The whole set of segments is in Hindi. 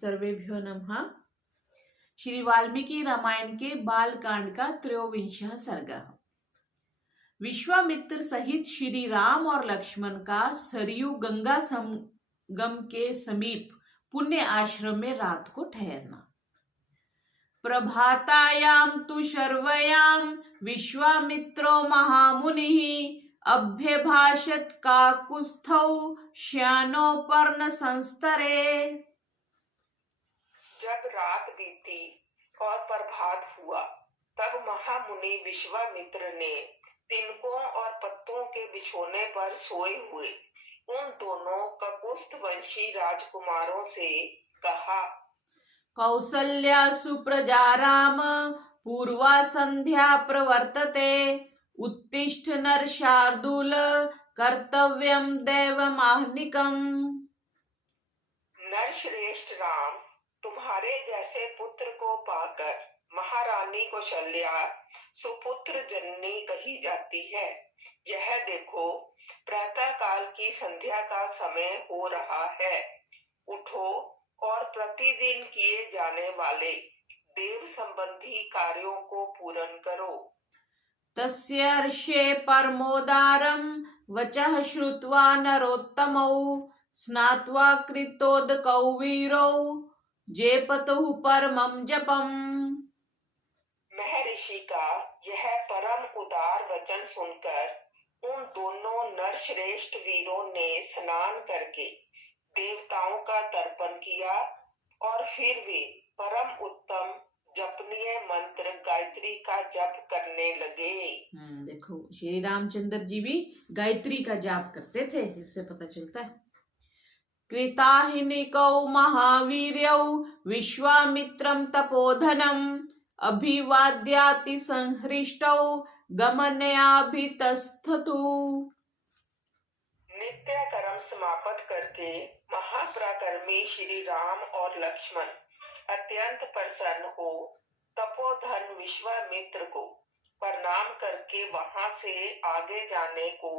सर्वेभ्यो नमः। श्री वाल्मीकि रामायण के बालकांड का 23वां सर्ग। विश्वामित्र सहित श्री राम और लक्ष्मण का सरयू गंगा संगम के समीप पुण्य आश्रम में रात को ठहरना। प्रभातायाम तु शर्वयाम विश्वामित्रो महामुनिः अभ्यभाषत काकुस्थौ श्यानोपर्ण संस्तरे। जब रात बीती और प्रभात हुआ तब महामुनि विश्वामित्र ने तिनकों और पत्तों के बिछोने पर सोए हुए उन दोनों ककुस्थ वंशी राजकुमारों से कहा, कौसल्या सुप्रजा राम पूर्वा संध्या प्रवर्तते उत्तिष्ठ नर शार्दूल कर्तव्यम दैवमाह्निकम्। नरश्रेष्ठ राम, तुम्हारे जैसे पुत्र को पाकर महारानी कौशल्या सुपुत्र जननी कही जाती है। यह देखो, प्रातः काल की संध्या का समय हो रहा है। उठो और प्रतिदिन किए जाने वाले देव संबंधी कार्यों को पूर्ण करो। तस्य हर्षे परमोदारं वचः श्रुत्वा नरोत्तमौ स्नात्वा कृतोदकौ वीरौ जेपतुः परमं जपम्। महर्षि का यह परम उदार वचन सुनकर उन दोनों नरश्रेष्ठ वीरों ने स्नान करके देवताओं का तर्पण किया और फिर वे परम उत्तम जपनीय मंत्र गायत्री का जप करने लगे। देखो, श्री रामचंद्र जी भी गायत्री का जाप करते थे, इससे पता चलता है। कृताहिनिकौ महावीर्यौ विश्वामित्रं तपोधनम् अभिवाद्याति संहृष्टौ गमनयाभितस्थतु। नित्य कर्म समाप्त करके महापराक्रमी श्री राम और लक्ष्मण अत्यंत प्रसन्न हो तपोधन विश्वामित्र को प्रणाम करके वहां से आगे जाने को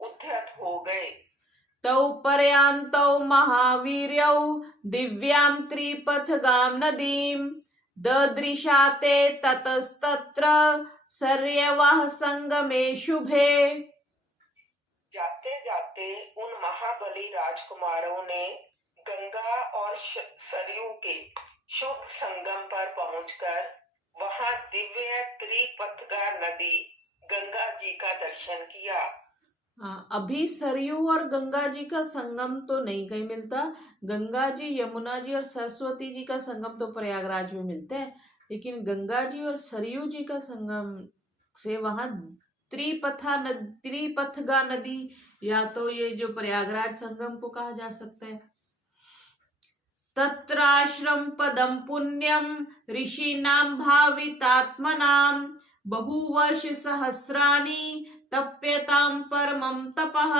उद्यत हो गए। तौ पर्यान्तौ महावीर्यौ दिव्यां त्रिपथगां नदीं ददृशाते ततस्तत्र सर्यवः संगमे शुभे। जाते जाते उन महाबली राजकुमारों ने गंगा और सरयू के शुभ संगम पर पहुंचकर वहां दिव्य त्रिपथगा नदी गंगा जी का दर्शन किया। अभी सरयू और गंगा जी का संगम तो नहीं कहीं मिलता। गंगा जी, यमुना जी और सरस्वती जी का संगम तो प्रयागराज में मिलता है, लेकिन गंगा जी और सरयू जी का संगम से वहां त्रिपथगा नदी, या तो ये जो प्रयागराज संगम को कहा जा सकता है। तत्राश्रम पदम पुण्यम ऋषीणां भावितात्मनां बहुवर्ष सहस्राणि तप्यतां परमं तपः।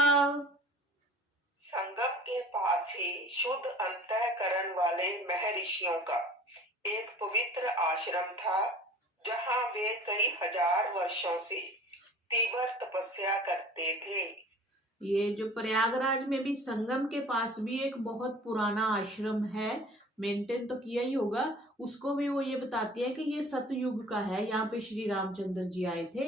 संगम के पास ही शुद्ध अंतःकरण वाले महर्षियों का एक पवित्र आश्रम था, जहां वे कई हजार वर्षों से तीव्र तपस्या करते थे। ये जो प्रयागराज में भी संगम के पास भी एक बहुत पुराना आश्रम है, मेंटेन तो किया ही होगा, उसको भी वो ये बताती है कि ये सतयुग का है, यहाँ पे श्री रामचंद्र जी आए थे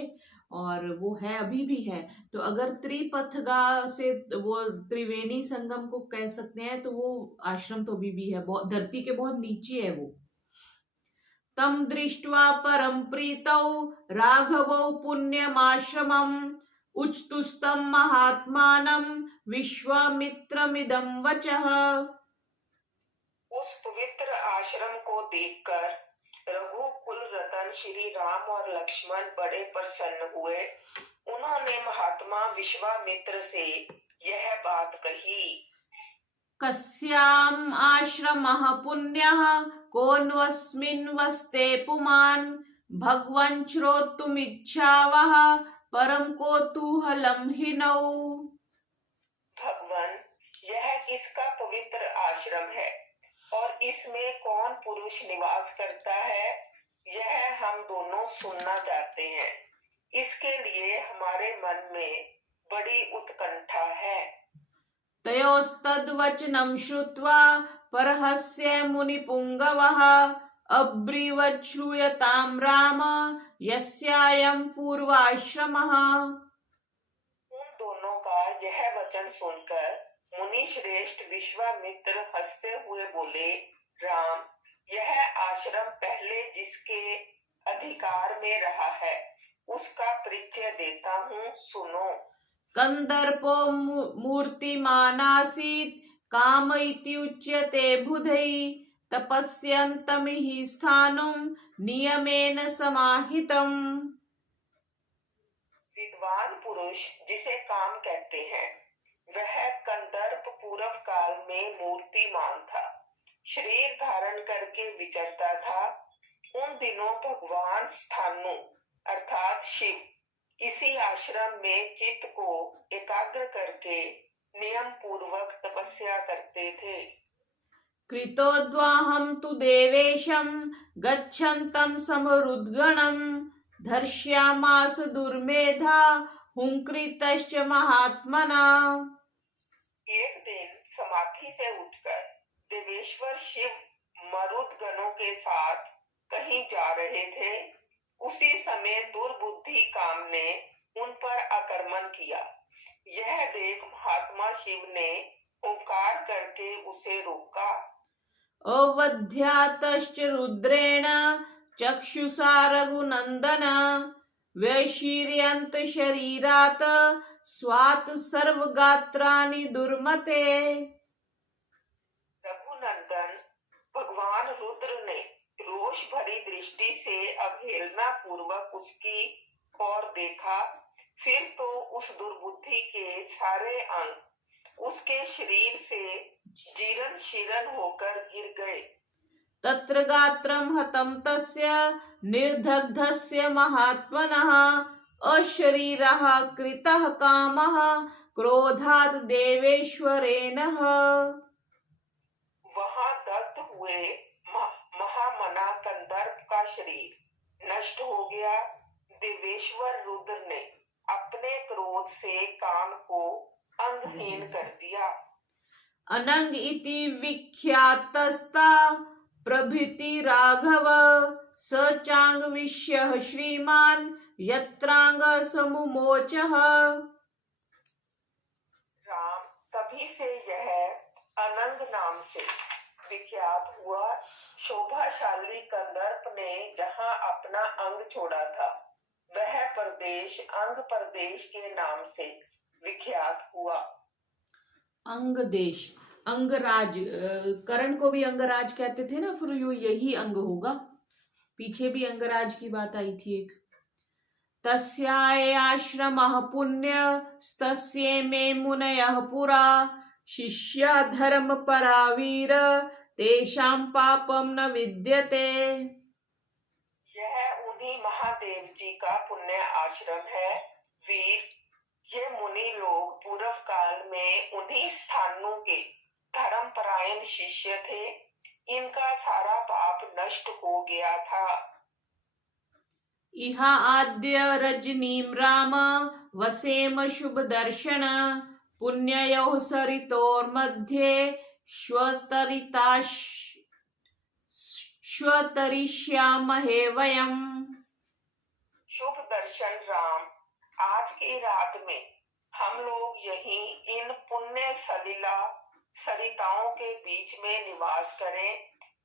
और वो है, अभी भी है। तो अगर त्रिपथगा से वो त्रिवेणी संगम को कह सकते हैं, तो वो आश्रम तो अभी भी है, बहुत धरती के बहुत नीचे है वो। तम दृष्ट्वा परम प्रीतौ राघवौ पुण्यमाश्रमम् उच्तुस्तं महात्मानं विश्वामित्रमिदं वचः। उस पवित्र आश्रम को देखकर रघुकुल रतन श्री राम और लक्ष्मण बड़े प्रसन्न हुए। उन्होंने महात्मा विश्वामित्र से यह बात कही, कस्याम् आश्रमः पुण्यः कोऽन्वस्मिन् वसते पुमान् भगवन् श्रोतुमिच्छावः परम कौतूहलं हिनौ। भगवान, यह किसका पवित्र आश्रम है और इसमें कौन पुरुष निवास करता है, यह हम दोनों सुनना चाहते हैं। इसके लिए हमारे मन में बड़ी उत्कंठा है। तयोस्तद्वचनं श्रुत्वा परहस्य मुनिपुङ्गवः अब्रीवत् श्रूयतां राम यस्यायं पूर्वाश्रमः। उन दोनों का यह वचन सुनकर मुनि श्रेष्ठ विश्वामित्र हंसते हुए बोले, राम, यह आश्रम पहले जिसके अधिकार में रहा है उसका परिचय देता हूँ, सुनो। कंदर्पो मूर्तिमानासीत् काम इति उच्यते बुधैः तपस्यन्तमिहि स्थानं नियमेन समाहितम्। विद्वान पुरुष जिसे काम कहते हैं वह कंदर्प पूर्व काल में मूर्तिमान था, शरीर धारण करके विचरता था। उन दिनों भगवान स्थानु अर्थात शिव इसी आश्रम में चित्त को एकाग्र करके नियम पूर्वक तपस्या करते थे। कृतोद्वाहं तु देवेशं गच्छन्तं समरुद्गणं धर्ष्यामास दुर्मेधा हुंकृतश्च महात्मना। एक दिन समाधि से उठकर देवेश्वर शिव मरुदगणों के साथ कहीं जा रहे थे। उसी समय दुर्बुद्धि काम ने उन पर आक्रमण किया। यह देख महात्मा शिव ने ओंकार करके उसे रोका। अवध्यातश्च रुद्रेण चक्षुषा रघुनंदन वैशीर्यन्त शरीरात् स्वात् सर्वगात्राणि दुर्मते। रघुनंदन भगवान रुद्र ने रोष भरी दृष्टि से अवहेलना पूर्वक उसकी ओर देखा। फिर तो उस दुर्बुद्धि के सारे अंग उसके शरीर से जीर्ण शीर्ण होकर गिर गए। तत्र गात्रं हतं तस्य निर्दग्धस्य महात्मनः अशरीरः कृतः कामः क्रोधात् देवेश्वरेण। वहां दग्ध हुए महामना कंदर्प का शरीर नष्ट हो गया। देवेश्वर रुद्र ने अपने क्रोध से काम को अंगहीन कर दिया। अनंग इति विख्यातस्ता प्रभृति राघव स चांग विष्यः श्रीमान यत्रांग समुमोचः। राम, तभी से यह अनंग नाम से विख्यात हुआ। शोभाशाली कंदर्प ने जहां अपना अंग छोड़ा था वह प्रदेश अंग प्रदेश के नाम से विख्यात हुआ। अंग देश अंगराज कर्ण को भी अंगराज कहते थे ना, फिर यही अंग होगा। पीछे भी अंगराज की बात आई थी एक। तस्याय आश्रमः पुण्यस्तस्ये मे मुनयः पुरा शिष्या धर्म परावीर तेषां पापम न विद्यते। यह उन्हीं महादेव जी का पुण्य आश्रम है। वीर, ये मुनि लोग पूर्व काल में उन्हीं स्थानों के धर्मपरायण शिष्य थे। इनका सारा पाप नष्ट हो गया था। इहा आद्य रजनीं राम वसेम शुभ दर्शन पुण्ययोः सरितोर्मध्ये श्वतरिष्यामहे वयम्। शुभ दर्शन राम, आज की रात में हम लोग यहीं इन पुण्य सलिला सरिताओं के बीच में निवास करें।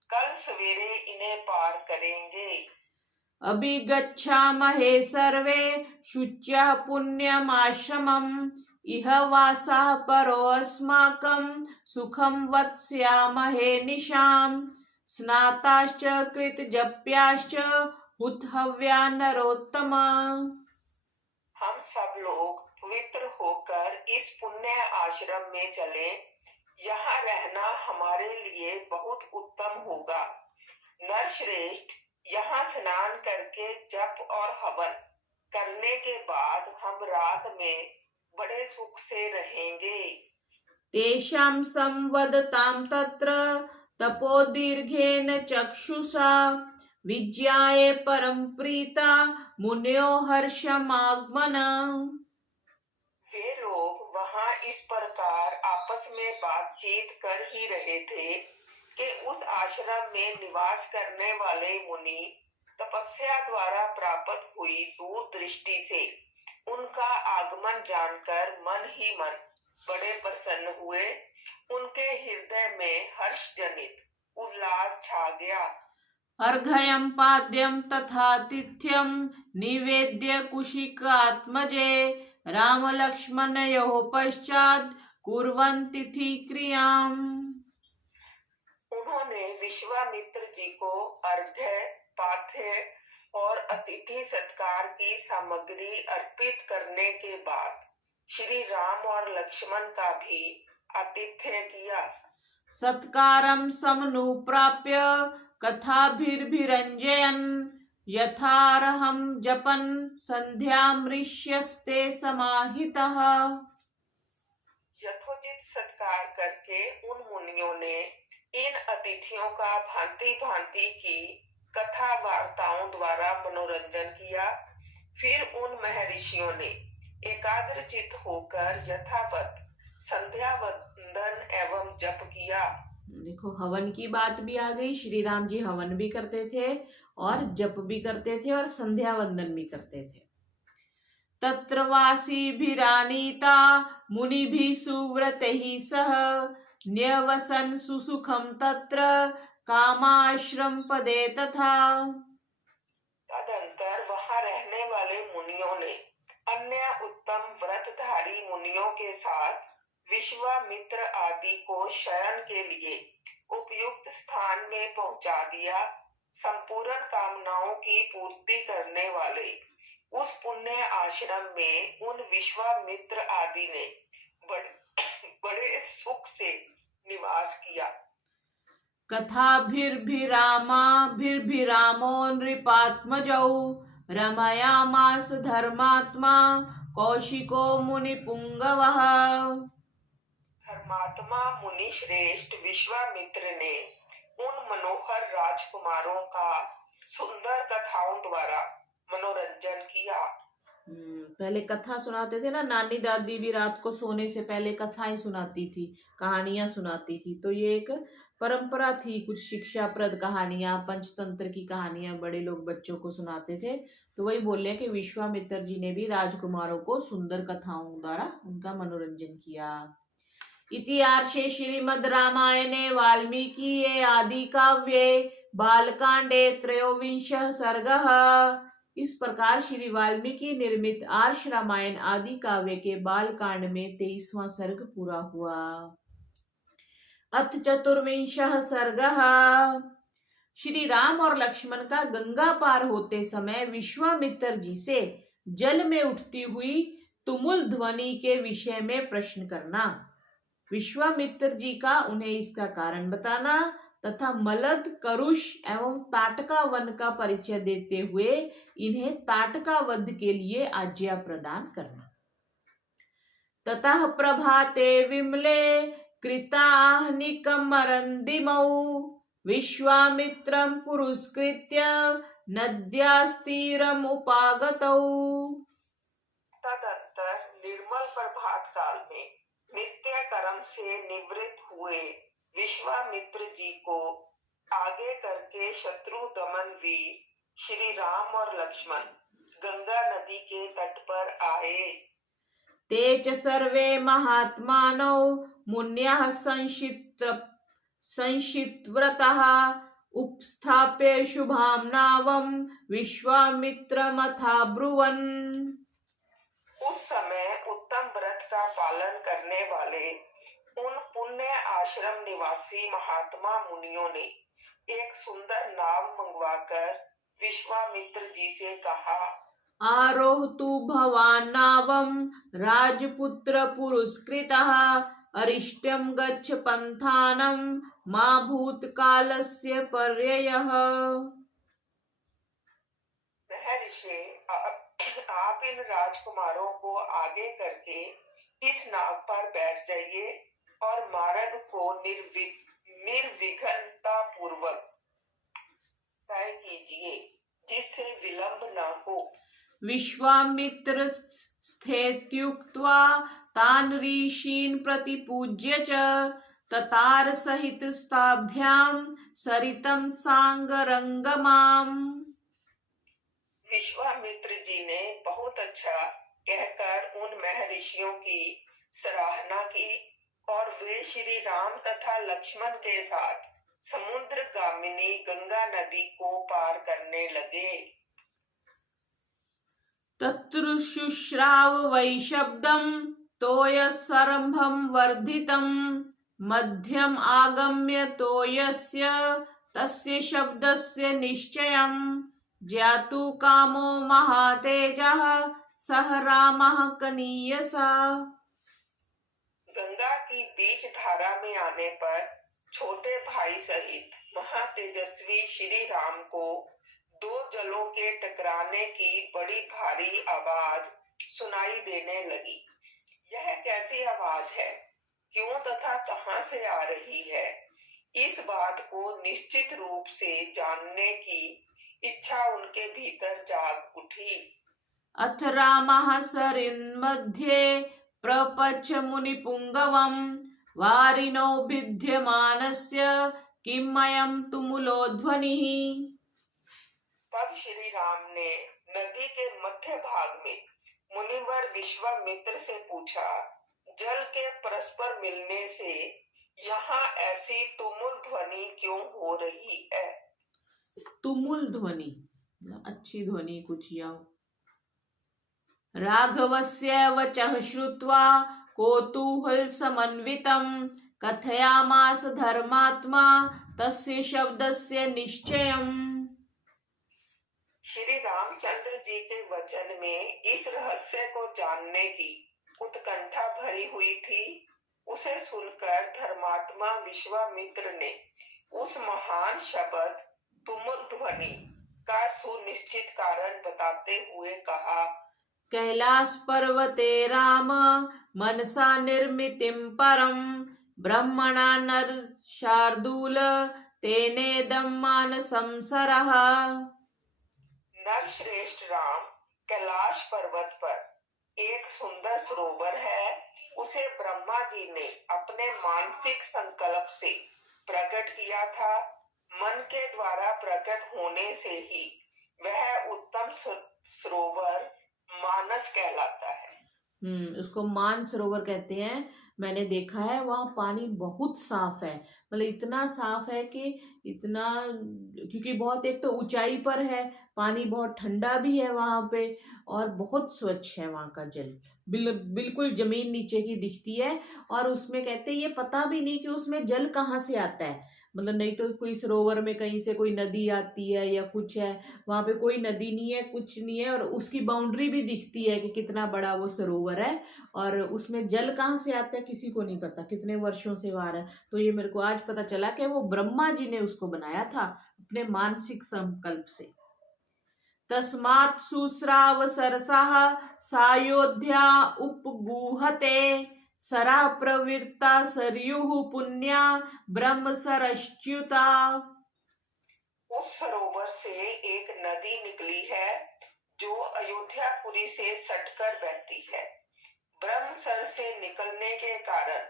कल सवेरे इन्हें पार करेंगे। अभिगच्छामहे सर्वे शुच्यः पुण्यमाश्रमम् इह वासः परो अस्माकं सुखं वत्स्यामहे निशाम् स्नाताश्च कृतजप्याश्च हुतहव्या नरोत्तम। हम सब लोग पवित्र होकर इस पुण्य आश्रम में चले। यहाँ रहना हमारे लिए बहुत उत्तम होगा। नरश्रेष्ठ, यहाँ स्नान करके जप और हवन करने के बाद हम रात में बड़े सुख से रहेंगे। तेषां संवदतां तत्र तपोदीर्घेन चक्षुषा विज्ञाय परम प्रीता मुन्यो हर्षमागमन। वे लोग वहाँ इस प्रकार आपस में बातचीत कर ही रहे थे कि उस आश्रम में निवास करने वाले मुनि तपस्या द्वारा प्राप्त हुई दूरदृष्टि से उनका आगमन जानकर मन ही मन बड़े प्रसन्न हुए। उनके हृदय में हर्ष जनित उल्लास छा गया। अर्घयं पाद्यं तथातिथ्यं निवेद्य कुशिकात्मजे रामलक्ष्मणयोः पश्चात् कुर्वन्तिथि क्रियाम्। उन्होंने विश्वामित्र जी को अर्घ्य, पाद्य और अतिथि सत्कार की सामग्री अर्पित करने के बाद श्री राम और लक्ष्मण का भी आतिथ्य किया। सत्कारं समनुप्राप्य कथाभिर्भिरञ्जयन् यथार्हं जपन् संध्यामृष्यस्ते समाहितः। यथोचित सत्कार करके उन मुनियों ने इन अतिथियों का भांति भांति की कथा वार्ताओं द्वारा मनोरंजन किया। फिर उन महर्षियों ने एकाग्रचित होकर यथावत संध्या वंदन एवं जप किया। देखो, हवन की बात भी आ गई। श्री राम जी हवन भी करते थे और जप भी करते थे और संध्या वंदन भी करते थे। तत्र वासिभिरानीता मुनिभिः सुव्रतैः सह न्यवसन् सुसुखं तत्र कामाश्रम पदे तथा। तदंतर वहां रहने वाले मुनियों ने अन्य उत्तम व्रतधारी मुनियों के साथ विश्वामित्र आदि को शयन के लिए उपयुक्त स्थान में पहुंचा दिया। संपूर्ण कामनाओं की पूर्ति करने वाले उस पुण्य आश्रम में उन विश्वामित्र आदि ने बड़े सुख से निवास किया। कथाभिर्भिरामो नृपात्मजौ रमयामास धर्मात्मा कौशिको मुनिपुंगवः। धर्मात्मा मुनि श्रेष्ठ विश्वामित्र ने उन मनोहर राजकुमारों का सुंदर कथाओं द्वारा मनोरंजन किया। पहले कथा सुनाते थे ना, नानी दादी भी रात को सोने से पहले कथाएं सुनाती थी, कहानियां सुनाती थी। तो ये एक परंपरा थी, कुछ शिक्षाप्रद कहानियां, पंचतंत्र की कहानियां बड़े लोग बच्चों को सुनाते थे। तो वही बोल रहे कि विश्वामित्र जी ने भी राजकुमारों को सुंदर कथाओं द्वारा उनका मनोरंजन किया। इतिहासे श्रीमद् रामायणे वाल्मीकि आदि काव्ये बालकांडे त्रयोविंशः सर्गः। इस प्रकार श्री वाल्मीकि निर्मित आर्ष रामायण आदि काव्य के बालकांड में 23वां सर्ग पूरा हुआ। अथ चतुर्विंशः सर्गः। श्री राम और लक्ष्मण का गंगा पार होते समय विश्वामित्र जी से जल में उठती हुई तुमुल ध्वनि के विषय में प्रश्न करना, विश्वामित्र जी का उन्हें इसका कारण बताना तथा मलद, करुष एवं ताटका वन का परिचय देते हुए इन्हें ताटका वध के लिए आज्ञा प्रदान करना। ततः प्रभाते विमले कृताह्निकम् अरंदिमौ विश्वामित्रं पुरस्कृत्य नद्यास्तीरम् उपागतौ। तदंतर निर्मल प्रभात काल में नित्य कर्म से निवृत्त हुए विश्वामित्र जी को आगे करके शत्रु दमन वीर श्री राम और लक्ष्मण गंगा नदी के तट पर आए। ते च सर्वे महात्मानौ मुन्यः संशितव्रतः उपस्थाप्य शुभां नावं विश्वामित्रमथाब्रुवन्। उस समय उत्तम व्रत का पालन करने वाले उन पुण्य आश्रम निवासी महात्मा मुनियों ने एक सुंदर नाव मंगवाकर विश्वामित्र जी से कहा, आरोहतु भवान् नावं राजपुत्र पुरस्कृतः अरिष्टं गच्छ पंथानं मा भूतकालस्य पर्ययः। महर्षि, आप इन राजकुमारों को आगे करके इस नाव पर बैठ जाइए और मार्ग को निर्विघ्नता पूर्वक तय कीजिए, जिससे विलंब न हो। विश्वामित्र स्थेत्युक्त्वा तान् ऋषीन् प्रतिपूज्य च ततार सहित स्थाभ्याम सरितं सांगरंगमाम। विश्वामित्र जी ने बहुत अच्छा कहकर उन महर्षियों की सराहना की और वे श्री राम तथा लक्ष्मण के साथ समुद्र गामिनी गंगा नदी को पार करने लगे। तत्र शुश्राव वै शब्दं तोयसरम्भं वर्धितं मध्यम आगम्य तोयस्य तस्य शब्दस्य निश्चयं ज्ञातु कामो महातेजः सह रामः कनीयसा। गंगा की बीच धारा में आने पर छोटे भाई सहित महातेजस्वी श्री राम को दो जलों के टकराने की बड़ी भारी आवाज सुनाई देने लगी। यह कैसी आवाज है, क्यों तथा कहां से आ रही है, इस बात को निश्चित रूप से जानने की इच्छा उनके भीतर जाग उठी। अथ रामः सरिन्मध्ये प्रपच्छ मुनिपुङ्गवं वारिणो भिद्यमानस्य किमयं तुमुलोध्वनिः। तब श्री राम ने नदी के मध्य भाग में मुनिवर विश्वामित्र से पूछा, जल के परस्पर मिलने से यहाँ ऐसी तुमुल ध्वनि क्यों हो रही है? तुमुल ध्वनि अच्छी ध्वनि कुछ या राघवस्य वचः श्रुत्वा कौतूहल समन्वितं कथयामास धर्मात्मा तस्य शब्दस्य निश्चयम्। श्री रामचंद्र जी के वचन में इस रहस्य को जानने की उत्कंठा भरी हुई थी। उसे सुनकर धर्मात्मा विश्वामित्र ने उस महान शब्द तुमुल ध्वनि का सुनिश्चित कारण बताते हुए कहा, कैलास पर्वते राम मनसा निर्मितिं परम ब्रह्मणा नर शार्दूल तेनेदं मानसं सरः। नर श्रेष्ठ राम कैलाश पर्वत पर एक सुंदर सरोवर है। उसे ब्रह्मा जी ने अपने मानसिक संकल्प से प्रकट किया था। मन के द्वारा प्रकट होने से ही वह उत्तम सरोवर मानस कहलाता है। उसको मान सरोवर कहते हैं। मैंने देखा है वहाँ पानी बहुत साफ है, मतलब इतना साफ है कि इतना, क्योंकि बहुत एक तो ऊंचाई पर है, पानी बहुत ठंडा भी है वहाँ पे और बहुत स्वच्छ है वहाँ का जल। बिल्कुल जमीन नीचे की दिखती है और उसमें कहते हैं ये पता भी नहीं कि उसमें जल कहाँ से आता है, मतलब नहीं तो कोई सरोवर में कहीं से कोई नदी आती है या कुछ है, वहाँ पे कोई नदी नहीं है, कुछ नहीं है और उसकी बाउंड्री भी दिखती है कि कितना बड़ा वो सरोवर है और उसमें जल कहाँ से आता है किसी को नहीं पता, कितने वर्षों से वहाँ है। तो ये मेरे को आज पता चला कि वो ब्रह्मा जी ने उसको बनाया था अपने मानसिक संकल्प से। तस्मात् शुश्राव सरसः सायोध्या उपगूहते सरा प्रवृत्ता सरयुः पुण्या ब्रह्म सरश्च्युता। उस सरोवर से एक नदी निकली है जो अयोध्यापुरी से सटकर बहती है। ब्रह्मसर से निकलने के कारण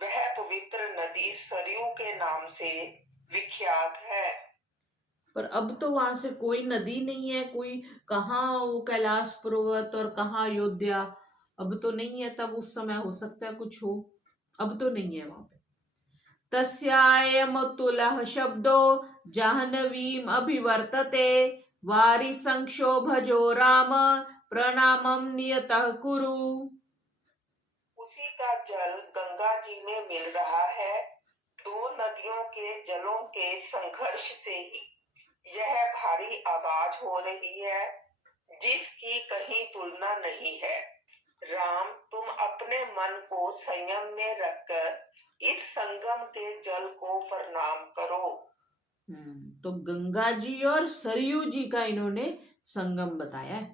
वह पवित्र नदी सरयू के नाम से विख्यात है। पर अब तो वहां से कोई नदी नहीं है, कोई कहाँ वो कैलाश पर्वत और कहाँ अयोध्या, अब तो नहीं है। तब उस समय हो सकता है कुछ हो, अब तो नहीं है वहां पे। तस्यायमतुलः शब्दो जाह्नवीम् अभिवर्तते वारि संक्षोभजो राम प्रणामं नियतः कुरु। उसी का जल गंगा जी में मिल रहा है। दो नदियों के जलों के संघर्ष से ही यह भारी आवाज हो रही है जिसकी कहीं तुलना नहीं है। राम, तुम अपने मन को संयम में रखकर इस संगम के जल को प्रणाम करो। तो गंगा जी और सरयू जी का इन्होंने संगम बताया है।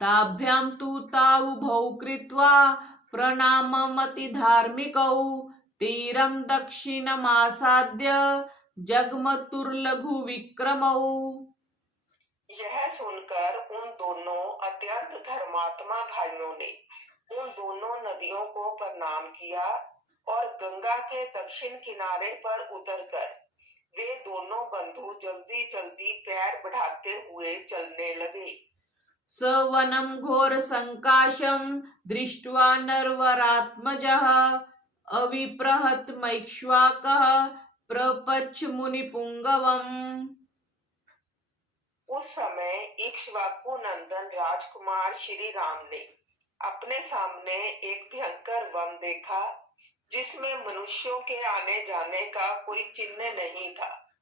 ताभ्याम तु तावुभौ कृत्वा प्रणाममति धार्मिकौ तीरं दक्षिणमासाद्य जगमतुर्लघु विक्रमौ। यह सुनकर उन दोनों अत्यंत धर्मात्मा भाइयों ने उन दोनों नदियों को प्रणाम किया और गंगा के दक्षिण किनारे पर उतरकर वे दोनों बंधु जल्दी जल्दी पैर बढ़ाते हुए चलने लगे। स वनं घोर संकाशं दृष्ट्वा नरवरात्मजः अविप्रहत मैक्ष्वाकः प्रपच्छ मुनिपुंगवम्। उस समय इक्ष्वाकु नंदन राजकुमार श्री राम ने अपने सामने एक भयंकर वन देखा जिसमें मनुष्यों के आने जाने का कोई चिन्ह नहीं था।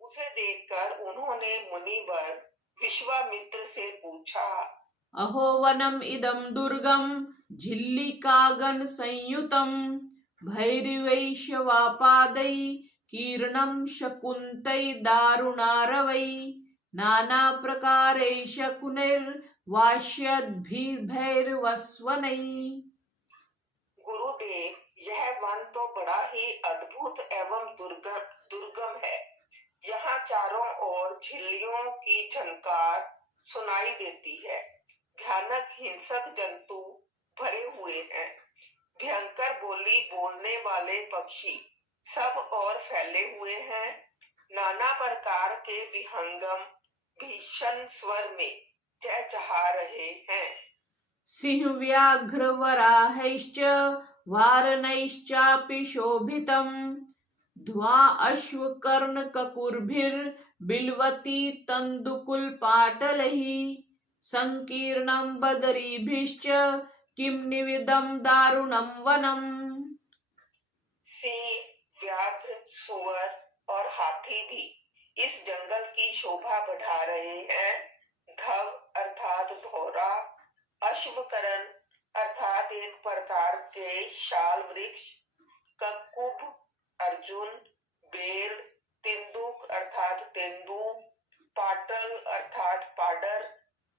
उसे देखकर उन्होंने मुनिवर विश्वामित्र से पूछा, अहो वनम इदं दुर्गम झिल्लिकागन संयुतम भैरवैश्वापादै कीर्णं शकुन्तै दारुणारवै नाना प्रकारै शकुनैर्वाश्यद्भिर्भैरवस्वनै। गुरुदेव, यह वन तो बड़ा ही अद्भुत एवं दुर्गम है। यहाँ चारों ओर झिल्लियों की झनकार सुनाई देती है। भयानक हिंसक जंतु भरे हुए हैं। भयंकर बोली बोलने वाले पक्षी सब और फैले हुए हैं। नाना प्रकार के विहंगम भीषण स्वर में चहचहा रहे हैं। सिंह व्याघ्र वराहैश्च वारणैश्चापि शोभितं ध्वा अश्व कर्ण ककुर्भिर्बिल्वती तन्दुकुलपाटलैः संकीर्णं बदरीभिश्च किं निविदं दारुणं वनम्। सिंह, व्याघ्र, सुअर और हाथी भी इस जंगल की शोभा बढ़ा रहे हैं। धव अर्थात धोरा, अश्वकरण अर्थात एक प्रकार के शाल वृक्ष, ककुभ अर्जुन, बेल, तिंदुक अर्थात तेंदु, पाटल अर्थात पाडर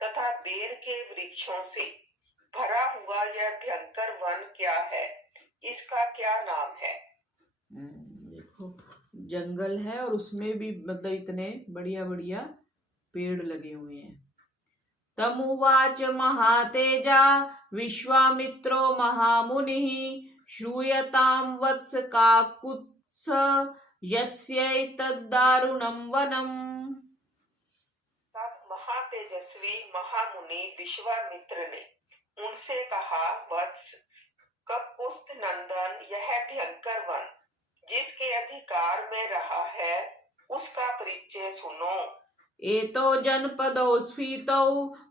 तथा बेर के वृक्षों से भरा हुआ यह भयंकर वन क्या है? इसका क्या नाम है? देखो, जंगल है और उसमें भी मतलब इतने बढ़िया बढ़िया पेड़ लगे हुए हैं। तमुवाच महातेजा विश्वामित्रो महामुनिः श्रूयतां वत्स काकुत्स यस्यैतद्दारुणं वनम्। तब महातेजस्वी महामुनि विश्वामित्र ने उनसे कहा, वत्स, ककुत्स नंदन, यह भयंकर वन जिसके अधिकार में रहा है उसका परिचय सुनो। एतो जनपदौ स्फीतौ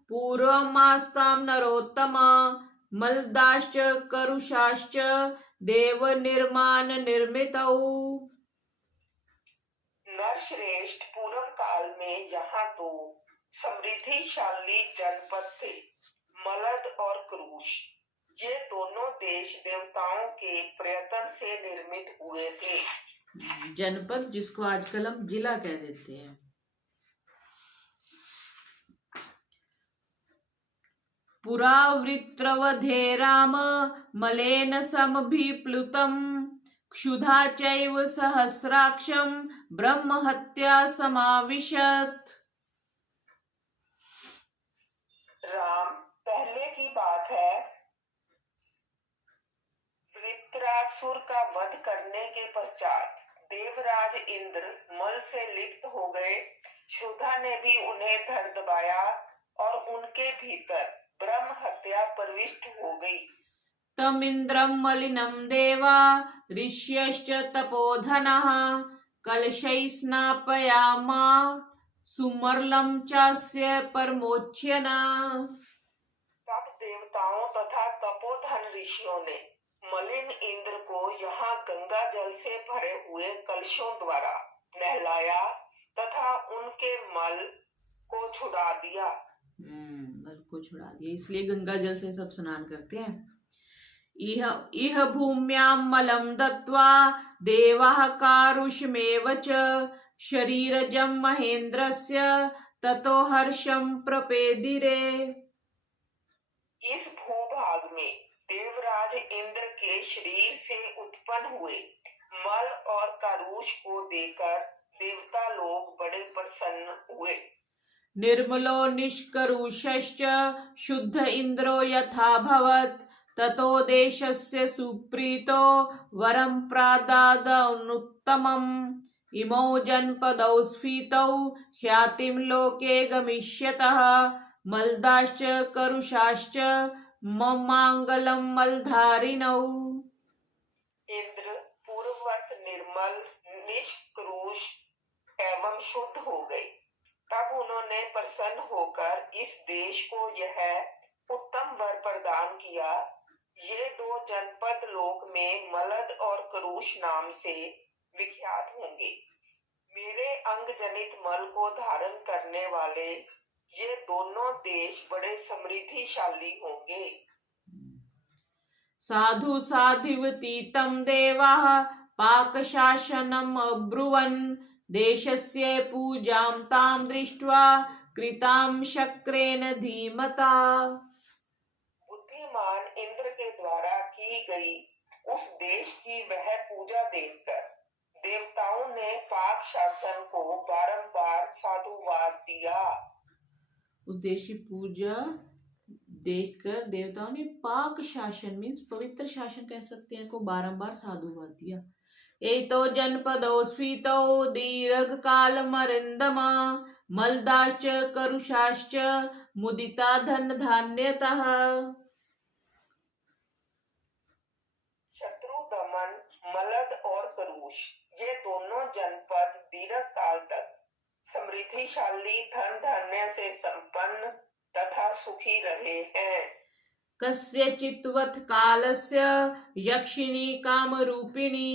पूर्वमास्तां नरोत्तमा मलदाश्च करुषाश्च देव निर्माण निर्मितौ। नरश्रेष्ठ, पूर्व काल में यहाँ दो समृद्धिशाली जनपद थे, मलद और क्रूश। ये दोनों देश देवताओं के प्रयत्न से निर्मित हुए थे। जनपद जिसको आजकल हम जिला कह देते हैं। पुरावृत्रवधे राम मलेन समभिप्लुतम् क्षुधा चैव सहस्राक्षं ब्रह्महत्या समाविशत्। राम, पहले की बात है, वृत्रासुर का वध करने के पश्चात देवराज इंद्र मल से लिप्त हो गए। क्षुधा ने भी उन्हें धर दबाया और उनके भीतर ब्रह्म हत्या प्रविष्ट हो गई। तमिन्द्रं मलिनं देवा ऋष्यश्च तपोधनः कलशैः स्नापयामा सुमर्लं चास्य परमोच्यन। तब देवताओं तथा तपोधन ऋषियों ने मलिन इंद्र को यहाँ गंगा जल से भरे हुए कलशों द्वारा नहलाया तथा उनके मल को छुड़ा दिया। मल को छुड़ा दिया, इसलिए गंगा जल से सब स्नान करते हैं। इह भूम्यां मलं दत्वा देवाः कारुष्यमेव च शरीरजं महेन्द्रस्य ततो हर्षं प्रपेदिरे। इस भूभाग में देवराज इंद्र के शरीर से उत्पन्न हुए मल और कारुष को देकर देवता लोग बड़े प्रसन्न हुए। निर्मलो निष्करुषश्च शुद्ध इंद्रो यथा भवत् ततो देशस्य सुप्रीतो वरं प्रादादनुत्तमम् इमौ जनपदौ स्फीतौ ख्यातिं लोके गमिष्यतः मल्दाश्च करुषाश्च ममांगलम मलधारिणौ। इंद्र पूर्ववत निर्मल, निष्क्रोश एवं शुद्ध हो गए। तब उन्होंने प्रसन्न होकर इस देश को यह उत्तम वर प्रदान किया, ये दो जनपद लोक में मलद और करुष नाम से विख्यात होंगे। मेरे अंग जनित मल को धारण करने वाले ये दोनों देश बड़े समृद्धिशाली होंगे। साधु साधिवतीतं देवाः पाकशासनम् अब्रुवन् देशस्य पूजां तां दृष्ट्वा कृतां शक्रेण धीमता। बुद्धिमान इंद्र के द्वारा की गई उस देश की वह पूजा देखकर देवताओं ने पाक शासन को बारंबार साधुवाद दिया। उस देश की पूजा देखकर देवताओं ने पाक शासन मीन्स पवित्र शासन कह सकते हैं को बारंबार साधुवाद दिया। एतो जनपदौ स्फीतौ दीर्घ काल मरिंदमा मलदाश्च करुषाश्च मुदिता धन धान्यतः। शत्रु दमन, मलद और करुष ये दोनों जनपद दीर्घ काल तक समृद्धिशाली धन धान्य से संपन्न तथा सुखी रहे हैं। कस्यचित्वत् कालस्य यक्षिणी कामरूपिणी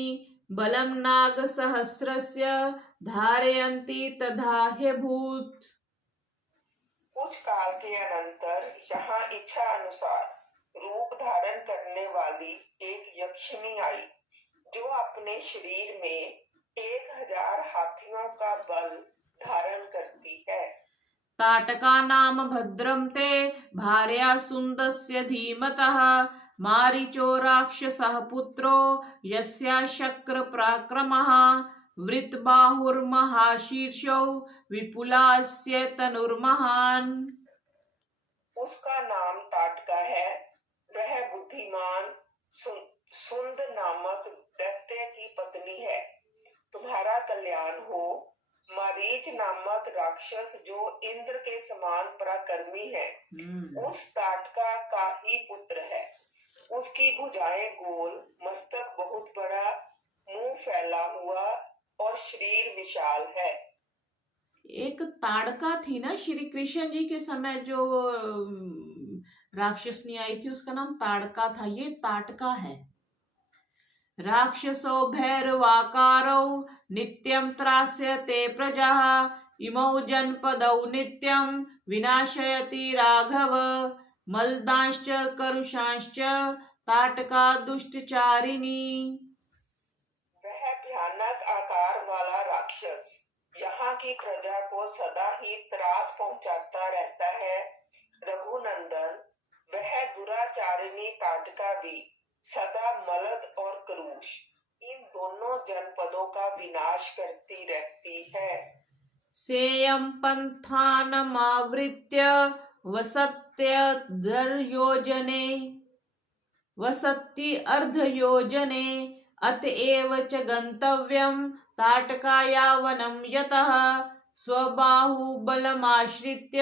बलं नागसहस्रस्य धारयन्ती तदाह्यभूत्। कुछ काल के अनंतर यहाँ इच्छा अनुसार रूप धारण करने वाली एक यक्षिणी आई, जो अपने शरीर में 1000 हाथियों का बल धारण करती है। ताटका नाम भद्रं ते भार्या सुन्दस्य धीमतः मारीचो राक्षसः पुत्रो यस्या शक्र पराक्रमः वृत्तबाहुर्महाशीर्षौ विपुलास्य तनुर्महान्। उसका नाम ताटका है। वह बुद्धिमान सुंद नामक दैत्य की पत्नी है। तुम्हारा कल्याण हो। मारीच नामक राक्षस जो इंद्र के समान पराक्रमी है, उस ताटका का ही पुत्र है। उसकी भुजाएं गोल, मस्तक बहुत बड़ा, मुंह फैला हुआ और शरीर विशाल है। एक ताड़का थी ना श्री कृष्ण जी के समय जो राक्षसनी आई थी, उसका नाम ताड़का था। ये ताटका है। राक्षसो भैरवाकारौ नित्यं त्रास्यते प्रजाः इमौ जनपदौ नित्यं विनाशयति राघव मलदाश्च करुषाश्च ताटका दुष्टचारिणी। वह भयानक आकार वाला राक्षस यहाँ की प्रजा को सदा ही त्रास पहुंचाता रहता है। रघुनंदन, वह दुराचारिणी ताटका भी सदा मलद और करुष इन दोनों जनपदों का विनाश करती रहती है। सेयं पंथानमावृत्य वसत्य अर्धयोजने अतएव च गन्तव्यं ताटकाया वनं यतः स्वबाहुबलमाश्रित्य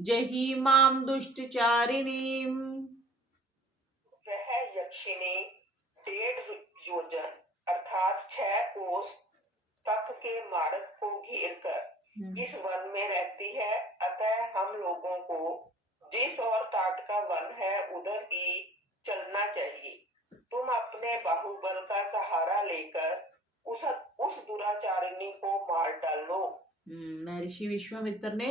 जहीमां दुष्टचारिणीम्। वह यक्षिणी 1.5 योजन अर्थात 6 कोस तक के मार्ग को घेरकर इस वन में रहती है। अतः हम लोगों को जिस ओर ताटका वन है उधर ही चलना चाहिए। तुम अपने बाहुबल का सहारा लेकर उस दुराचारिणी को मार डालो। महर्षि विश्वामित्र ने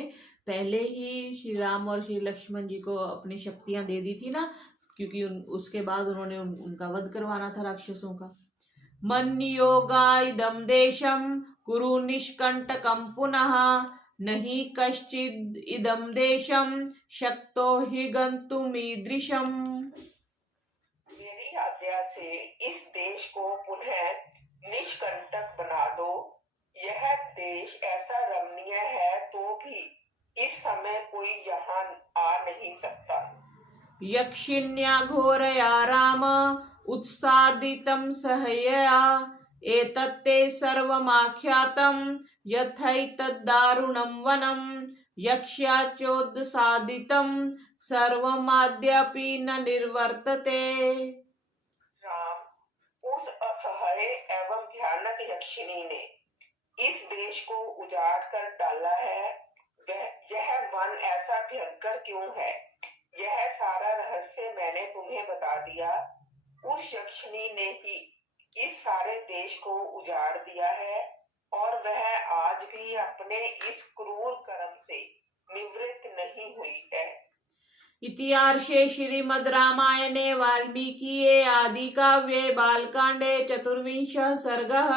पहले ही श्री राम और श्री लक्ष्मण जी को अपनी शक्तियां दे दी थी ना, क्योंकि उसके बाद उन्होंने उनका वध करवाना था राक्षसों का। मन्योगाइदं देशं कुरु निष्कंटकं पुनः नहि कश्चिद् इदं देशं शक्तो हि गन्तुमीदृशम्। मेरी आज्ञा से इस देश को पुनः निष्कंटक बना दो। यह देश ऐसा रमणीय है तो भी इस समय कोई यहाँ आ नहीं सकता। यक्षिण्या घोरया राम उत्सादितं सहयया एतत्ते सर्वमाख्यातं यथैतद्दारुणं वनं यक्ष्या चोदसादितं सर्वमाद्यापि न निर्वर्तते। राम, उस असहाय एवं भयानक यक्षिणी ने इस देश को उजाड़ कर डाला है। यह वन ऐसा भयंकर क्यों है, यह सारा रहस्य मैंने तुम्हें बता दिया। उस यक्षिणी ने ही इस सारे देश को उजाड़ दिया है और वह आज भी अपने इस क्रूर कर्म से निवृत्त नहीं हुई है। इतिहासे श्रीमद् रामायणे वाल्मीकिये आदि काव्ये बालकांडे चतुर्विंशः सर्गः।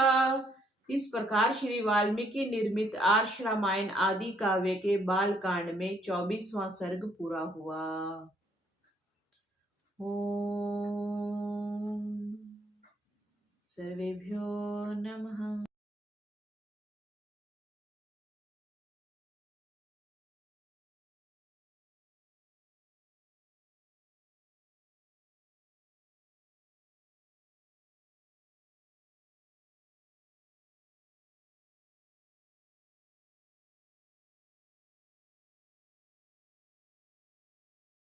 इस प्रकार श्री वाल्मीकि निर्मित आर्ष रामायण आदि काव्य के बालकांड में 24वां सर्ग पूरा हुआ। ओम सर्वेभ्यो नमः।